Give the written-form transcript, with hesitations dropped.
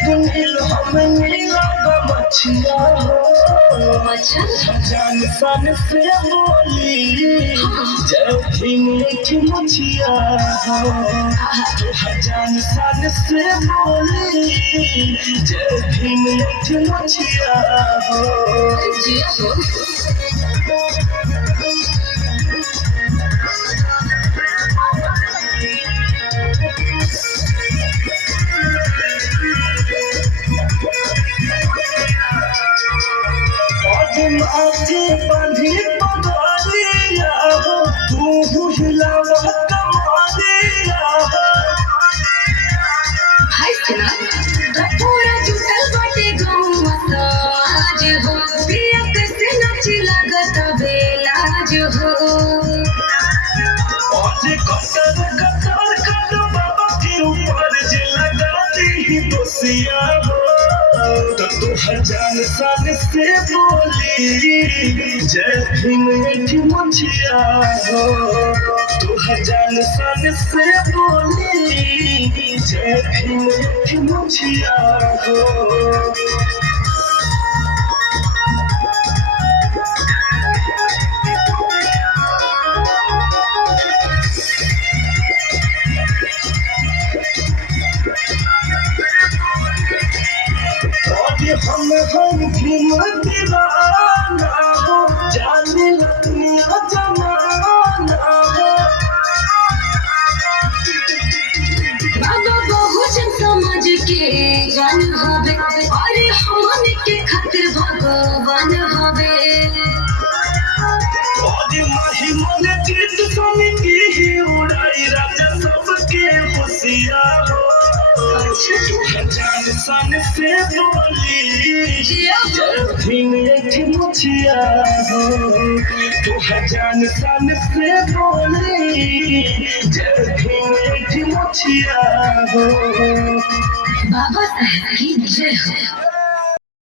नील हम नीला मछिया हो जान सन से बोली जय भीम की मछिया हो जान सन से बोली जय भीम की मछिया हो आगे बंधी पगारिया हो तू हिलावा कमारिया हाय सुना पूरा जुटल बाटे गाँव आज हो पिया कैसे नाची लागत बेलाज हो आज कतर कतर कत बाबा के ऊपर जे लगा दी दोसिया हो तू जान सन से बोली जय भीम की मछिया हो तू जान सन से बोली जय भीम की मछिया हो हम भीम दीवाना हो जाने दुनिया जमाना हो बाबा बहुजन समाज के जान हवे अरे हमन के खातिर भगवान हवे और माही मन जीत समिति ही उड़ाई राजा सबके खुशिया हो जान सन से बोली जय भीम की मछिया हो तू जान सन से बोली जय भीम की मछिया हो बाबा साहब की जय हो।